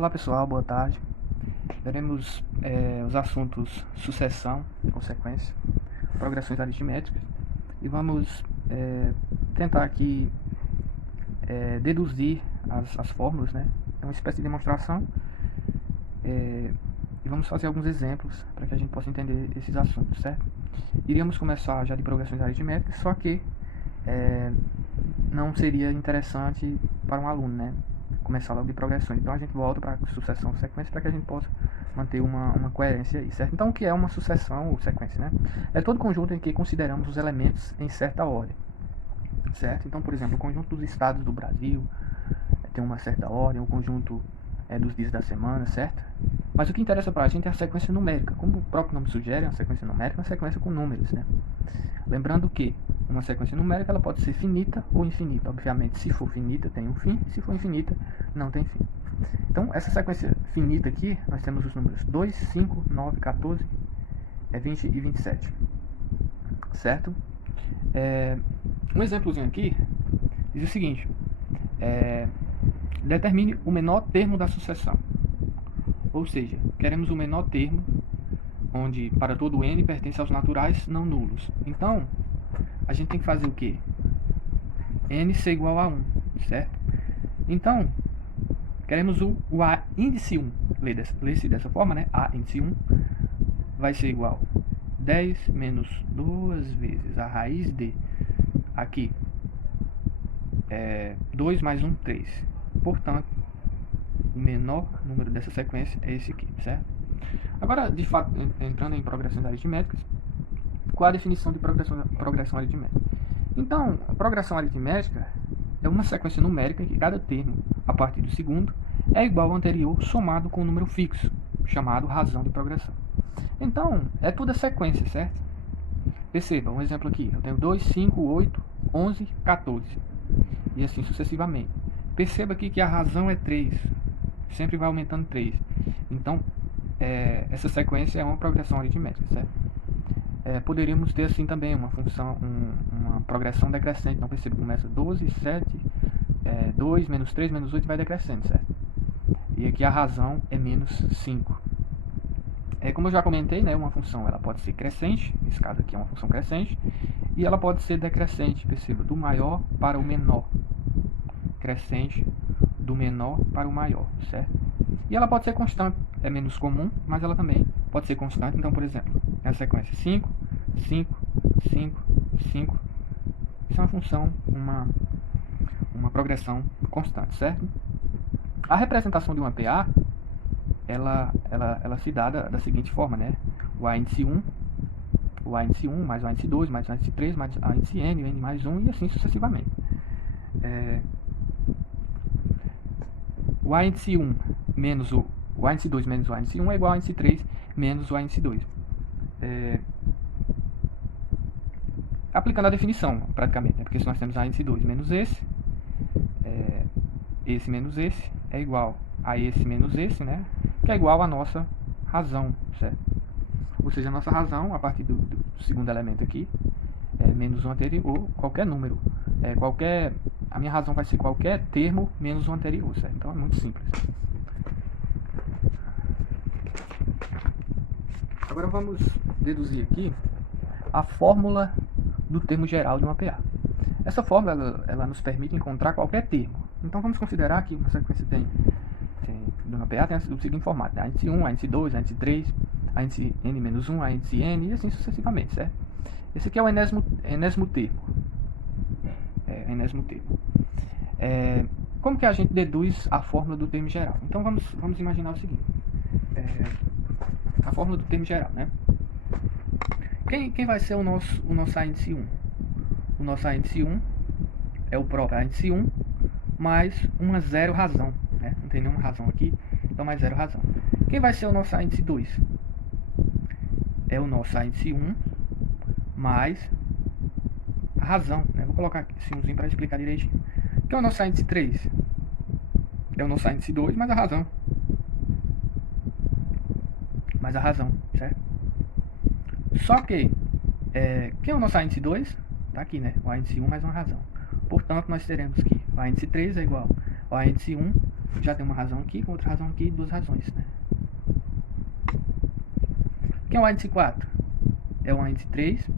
Olá pessoal, boa tarde. Veremos os assuntos sucessão, consequência, progressões aritméticas e vamos tentar aqui deduzir as fórmulas, né? É uma espécie de demonstração e vamos fazer alguns exemplos para que a gente possa entender esses assuntos, certo? Iríamos começar já de progressões aritméticas, só que não seria interessante para um aluno, né? Começar logo de progressões. Então a gente volta para sucessão, sequência, para que a gente possa manter uma coerência aí, certo? Então o que é uma sucessão ou sequência, né? É todo conjunto em que consideramos os elementos em certa ordem, certo? Então, por exemplo, o conjunto dos estados do Brasil tem uma certa ordem, o conjunto dos dias da semana, certo? Mas o que interessa para a gente é a sequência numérica. Como o próprio nome sugere, é uma sequência numérica, uma sequência com números, né? Lembrando que uma sequência numérica ela pode ser finita ou infinita. Obviamente, se for finita, tem um fim. Se for infinita, não tem fim. Então, essa sequência finita aqui, nós temos os números 2, 5, 9, 14, 20 e 27. Certo? Um exemplozinho aqui diz o seguinte. Determine o menor termo da sucessão. Ou seja, queremos o menor termo onde para todo n pertence aos naturais não nulos. Então, a gente tem que fazer o quê? N ser igual a 1, certo? Então, queremos o A índice 1. Lê-se dessa forma, né? A índice 1 vai ser igual a 10 menos 2 vezes a raiz de, aqui, 2 mais 1, 3. Portanto, o menor número dessa sequência é esse aqui, certo? Agora, de fato, entrando em progressões aritméticas, qual a definição de progressão aritmética? Então, a progressão aritmética é uma sequência numérica em que cada termo, a partir do segundo, é igual ao anterior somado com um número fixo, chamado razão de progressão. Então, é toda sequência, certo? Perceba, um exemplo aqui, eu tenho 2, 5, 8, 11, 14, e assim sucessivamente. Perceba aqui que a razão é 3, sempre vai aumentando 3. Então, essa sequência é uma progressão aritmética, certo? Poderíamos ter assim também uma função, uma progressão decrescente. Então perceba que começa 12, 7, 2, menos 3, menos 8 vai decrescendo, certo? E aqui a razão é menos 5. Como eu já comentei, né, uma função ela pode ser crescente, nesse caso aqui é uma função crescente, e ela pode ser decrescente, perceba, do maior para o menor. Crescente do menor para o maior, certo? E ela pode ser constante, é menos comum, mas ela também pode ser constante. Então, por exemplo, a sequência 5, 5, 5, 5. Isso é uma função, uma progressão constante, certo? A representação de uma PA, ela se dá da seguinte forma, né? O A índice 1, o A índice 1, mais o A índice 2, mais o A índice 3, mais o A índice N, o N mais 1, e assim sucessivamente. O A índice 1 menos o A índice 2 menos o A índice 1 é igual ao A índice 3 menos o A índice 2. Aplicando a definição, praticamente, né? Porque se nós temos A índice 2 menos esse menos esse, é igual a esse menos esse, né? Que é igual à nossa razão, certo? Ou seja, a nossa razão, a partir do segundo elemento aqui, menos o anterior, qualquer número. A minha razão vai ser qualquer termo menos o anterior, certo? Então é muito simples. Agora vamos deduzir aqui a fórmula do termo geral de uma PA. Essa fórmula ela nos permite encontrar qualquer termo. Então vamos considerar que uma sequência de uma PA tem o seguinte formato, né? A índice 1, a índice 2, a índice 3, a índice N menos 1, a índice N e assim sucessivamente, certo? Esse aqui é o enésimo termo. Enésimo termo. Como que a gente deduz a fórmula do termo geral? Então vamos imaginar o seguinte. A fórmula do termo geral, né? Quem vai ser o nosso A índice 1? O nosso A índice 1 é o próprio A índice 1 mais uma zero razão, né? Não tem nenhuma razão aqui, então mais zero razão. Quem vai ser o nosso A índice 2? É o nosso A índice 1 mais a razão, né? Vou colocar aqui símbolozinho para explicar direitinho. Quem é o nosso A índice 3? É o nosso A índice 2 mais a razão. Mais a razão, certo? Só que, quem é o nosso A índice 2? Tá aqui, né? O A índice 1 mais uma razão. Portanto, nós teremos que o A índice 3 é igual ao A índice 1 já tem uma razão aqui, com outra razão aqui e duas razões, né? Quem é o índice 4? É o índice 3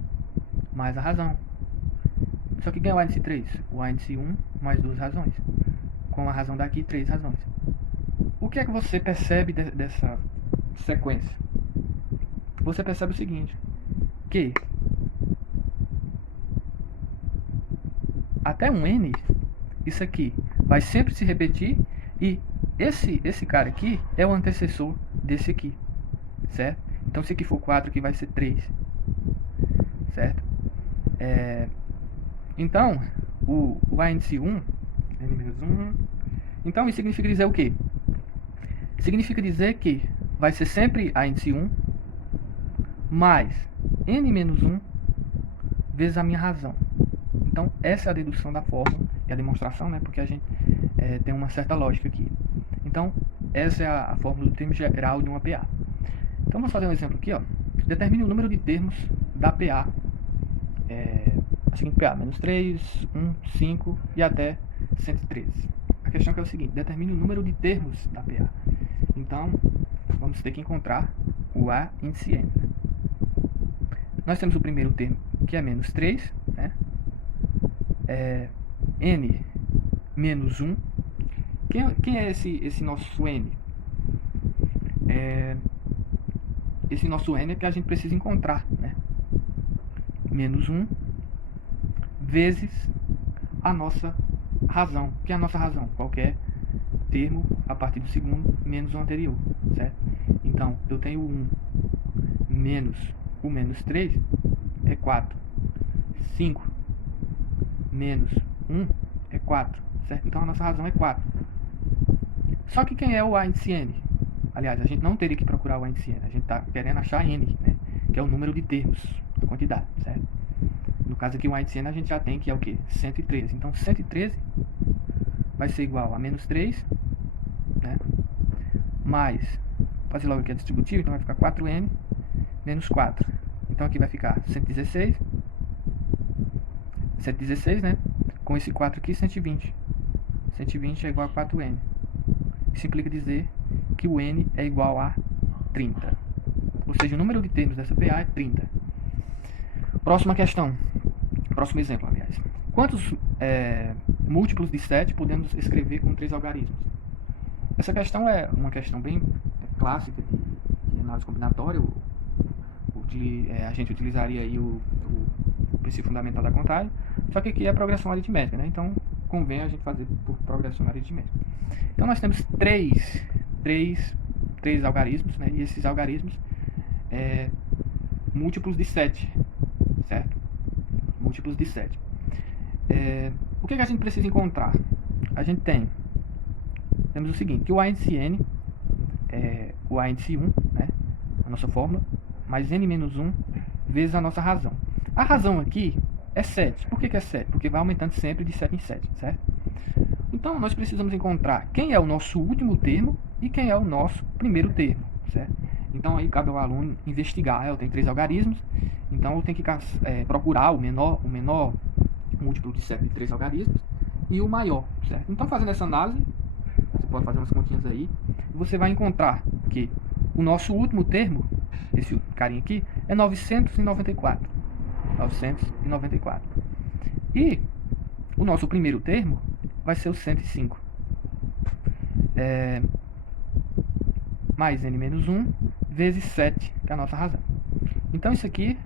mais a razão. Só que quem é o índice 3? O índice 1 mais duas razões. Com a razão daqui, 3 razões. O que é que você percebe dessa sequência? Você percebe o seguinte, que até um n, isso aqui vai sempre se repetir, e esse cara aqui é o antecessor desse aqui, certo? Então se aqui for 4, aqui vai ser 3, certo? Então, o índice 1, n-1, então isso significa dizer o quê? Significa dizer que vai ser sempre a índice 1 mais n-1 vezes a minha razão. Então, essa é a dedução da fórmula e a demonstração, né? Porque a gente tem uma certa lógica aqui. Então, essa é a fórmula do termo geral de uma PA. Então, vamos fazer um exemplo aqui, ó. Determine o número de termos da PA. A seguinte PA, menos 3, 1, 5 e até 113. A questão é o seguinte, determine o número de termos da PA. Então, vamos ter que encontrar o A índice N. Nós temos o primeiro termo, que é menos 3, né? N menos 1. Quem é esse nosso N? Esse nosso N é que a gente precisa encontrar, né? Menos 1 vezes a nossa razão. Que é a nossa razão? Qualquer termo a partir do segundo menos o anterior, certo? Então, eu tenho 1 menos o menos 3 é 4. 5 menos 1 é 4, certo? Então, a nossa razão é 4. Só que quem é o A índice N? Aliás, a gente não teria que procurar o A índice N. A gente está querendo achar N, né? Que é o número de termos, a quantidade, certo? No caso aqui, o A índice N a gente já tem, que é o quê? 113. Então, 113 vai ser igual a menos 3, né? Mais, fazer logo aqui a distributiva, então vai ficar 4N menos 4. Então, aqui vai ficar 116. 116, né? Com esse 4 aqui, 120. 120 é igual a 4N. Isso implica dizer que o N é igual a 30. Ou seja, o número de termos dessa PA é 30. Próxima questão. Próximo exemplo, aliás. Quantos múltiplos de 7 podemos escrever com 3 algarismos? Essa questão é uma questão bem clássica de análise combinatória. A gente utilizaria aí o princípio fundamental da contagem, só que aqui é a progressão aritmética, né? Então convém a gente fazer por progressão aritmética. Então nós temos três algarismos, né? E esses algarismos múltiplos de 7, certo? Múltiplos de 7. O que a gente precisa encontrar? A gente temos o seguinte, que o A índice N é o A índice 1, né? A nossa fórmula, mais N menos 1 vezes a nossa razão. A razão aqui é 7. Por que é 7? Porque vai aumentando sempre de 7 em 7, certo? Então, nós precisamos encontrar quem é o nosso último termo e quem é o nosso primeiro termo, certo? Então, aí cabe ao aluno investigar. Eu tenho 3 algarismos, então eu tenho que procurar o menor múltiplo de 7 de 3 algarismos e o maior, certo? Então, fazendo essa análise, você pode fazer umas continhas aí, você vai encontrar que o nosso último termo, esse carinha aqui, é 994. 994. E o nosso primeiro termo vai ser o 105. Mais n menos 1 vezes 7, que é a nossa razão. Então isso aqui,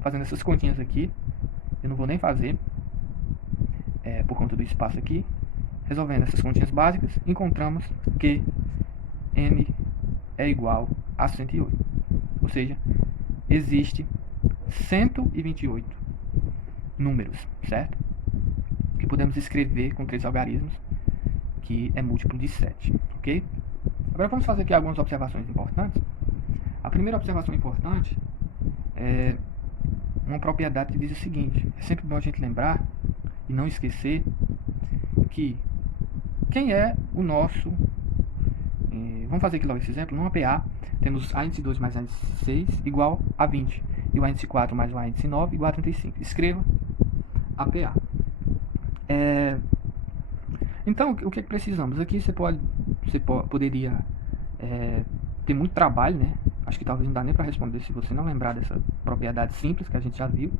fazendo essas continhas aqui, eu não vou nem fazer, por conta do espaço aqui. Resolvendo essas continhas básicas, encontramos que n é igual a 108. Ou seja, existe 128 números, certo? Que podemos escrever com 3 algarismos, que é múltiplo de 7, ok? Agora vamos fazer aqui algumas observações importantes. A primeira observação importante é uma propriedade que diz o seguinte: é sempre bom a gente lembrar e não esquecer que quem é o nosso... vamos fazer aqui logo esse exemplo. Numa PA, temos A índice 2 mais A índice 6 igual a 20. E o A índice 4 mais o A índice 9 igual a 35. Escreva a PA. Então, o que precisamos? Aqui você pode você poderia ter muito trabalho, né? Acho que talvez não dá nem para responder se você não lembrar dessa propriedade simples que a gente já viu,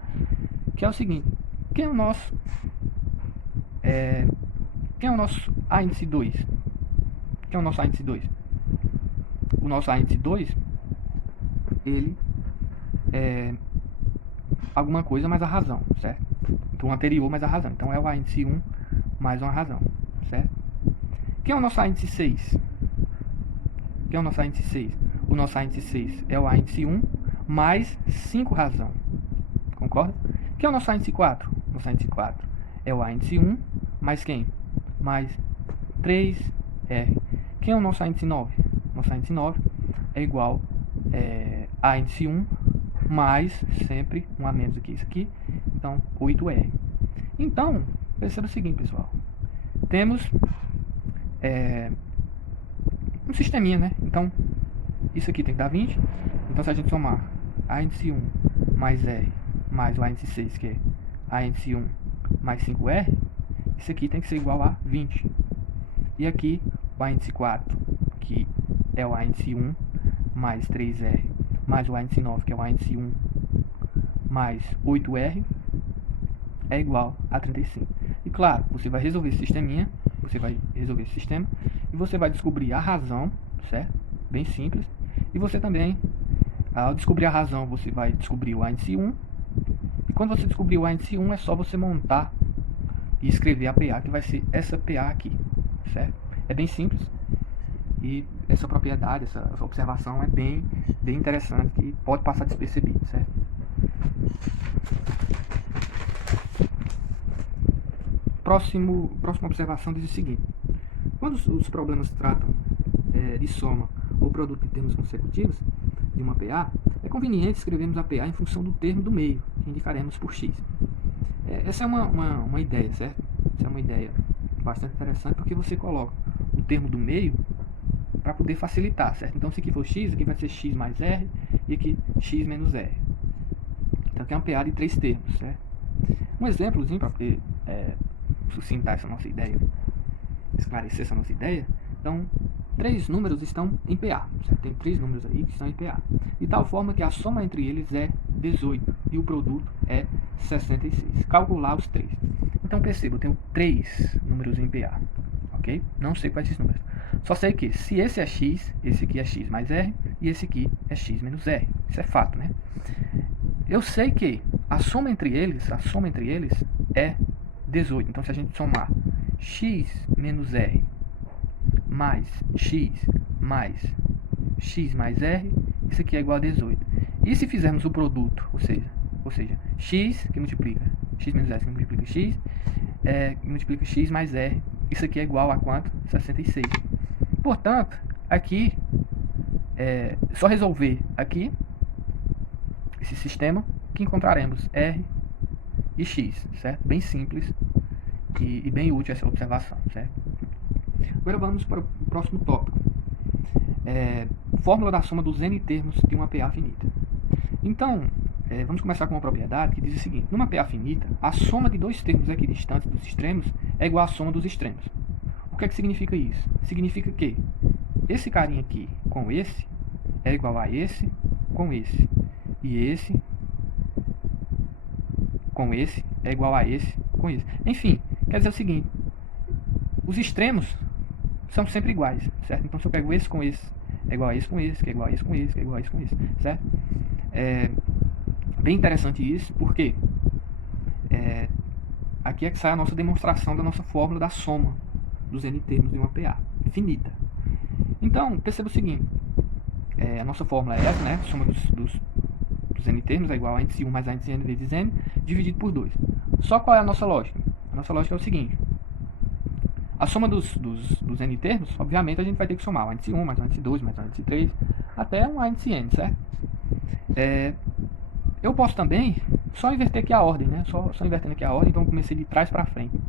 que é o seguinte: quem é o nosso quem é o nosso A índice 2? Quem é o nosso A índice 2? O nosso A índice 2, ele é alguma coisa mais a razão, certo? Então o anterior mais a razão. Então é o A índice 1 mais uma razão, certo? Quem é o nosso A índice 6? Quem é o nosso A índice 6? O nosso A índice 6 é o A índice 1 mais 5 razão. Concorda? Quem é o nosso A índice 4? O nosso A índice 4 é o A índice 1 mais quem? Mais 3R. Quem é o nosso A índice 9? O nosso A índice 9 é igual A índice 1 mais sempre um a menos aqui, isso aqui. Então, 8R. Então, perceba o seguinte, pessoal. Temos um sisteminha, né? Então, isso aqui tem que dar 20. Então, se a gente somar A índice 1 mais R mais o A índice 6, que é A índice 1 mais 5R, isso aqui tem que ser igual a 20. E aqui, o A índice 4, que é o A índice 1 mais 3R, mais o A índice 9, que é o A índice 1 mais 8R, é igual a 35. E claro, você vai resolver esse sisteminha, você vai resolver esse sistema, e você vai descobrir a razão, certo? Bem simples. E você também, ao descobrir a razão, você vai descobrir o A índice 1. E quando você descobrir o A índice 1, é só você montar e escrever a PA, que vai ser essa PA aqui, certo? É bem simples. E essa propriedade, essa observação é bem interessante, que pode passar despercebido, certo? Próxima observação diz o seguinte: quando os problemas tratam de soma ou produto de termos consecutivos de uma PA, é conveniente escrevermos a PA em função do termo do meio, que indicaremos por x. Essa é uma ideia, certo? Essa é uma ideia bastante interessante, porque você coloca o termo do meio para poder facilitar, certo? Então, se aqui for x, aqui vai ser x mais r, e aqui x menos r. Então, aqui é uma PA de 3 termos, certo? Um exemplozinho para poder sucintar essa nossa ideia, esclarecer essa nossa ideia. Então, 3 números estão em PA, certo? Tem 3 números aí que estão em PA, de tal forma que a soma entre eles é 18 e o produto é 66. Calcular os 3. Então, perceba, eu tenho 3 números em PA, ok? Não sei quais esses números. Só sei que se esse é x, esse aqui é x mais r, e esse aqui é x menos r. Isso é fato, né? Eu sei que a soma entre eles é 18. Então, se a gente somar x menos r mais x mais r, isso aqui é igual a 18. E se fizermos o produto, ou seja, x que multiplica x menos r que multiplica x, multiplica x mais r, isso aqui é igual a quanto? 66. Portanto, aqui, só resolver aqui esse sistema que encontraremos r e x, certo? Bem simples e bem útil essa observação, certo? Agora vamos para o próximo tópico. Fórmula da soma dos n termos de uma PA finita. Então, vamos começar com uma propriedade que diz o seguinte: numa PA finita, a soma de dois termos equidistantes dos extremos é igual à soma dos extremos. O que é que significa isso? Significa que esse carinha aqui com esse é igual a esse com esse. E esse com esse é igual a esse com esse. Enfim, quer dizer o seguinte: os extremos são sempre iguais, certo? Então, se eu pego esse com esse, é igual a esse com esse, que é igual a esse com esse, que é igual a esse com esse, certo? É bem interessante isso, porque aqui é que sai a nossa demonstração da nossa fórmula da soma dos n termos de uma PA finita. Então, perceba o seguinte: a nossa fórmula é essa, né? A soma dos n termos é igual a índice 1 mais a índice n vezes n, dividido por 2. Só qual é a nossa lógica? A nossa lógica é o seguinte: a soma dos n termos, obviamente, a gente vai ter que somar o índice 1 mais o índice 2 mais o índice 3, até um índice n, certo? Eu posso também só inverter aqui a ordem, né? Só invertendo aqui a ordem, então eu comecei de trás para frente,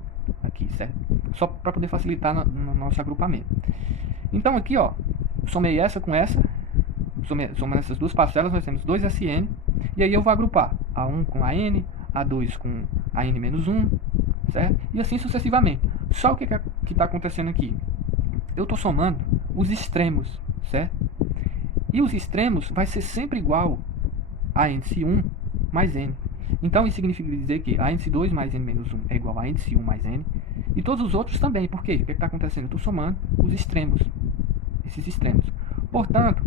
aqui, certo? Só para poder facilitar no nosso agrupamento. Então aqui, ó, somei essa com essa, somando essas duas parcelas, nós temos 2Sn, e aí eu vou agrupar A1 com AN, A2 com AN menos 1, certo? E assim sucessivamente. Só o que está acontecendo aqui? eu estou somando os extremos, certo? E os extremos vai ser sempre igual a índice 1 mais n. Então isso significa dizer que a índice 2 mais n menos 1 é igual a índice 1 mais n. E todos os outros também. Por quê? O que está acontecendo? Eu estou somando os extremos. Esses extremos. Portanto,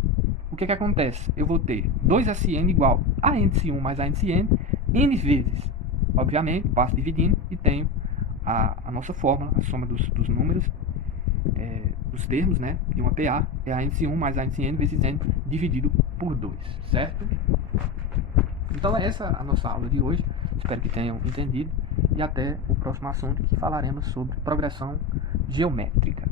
o que acontece? Eu vou ter 2SN igual a índice 1 mais a índice n vezes. Obviamente, passo dividindo e tenho a nossa fórmula, a soma dos números, dos termos, né, de uma PA, é a índice 1 mais a índice n vezes n dividido por 2, certo? Então é essa a nossa aula de hoje, espero que tenham entendido, e até o próximo assunto que falaremos sobre progressão geométrica.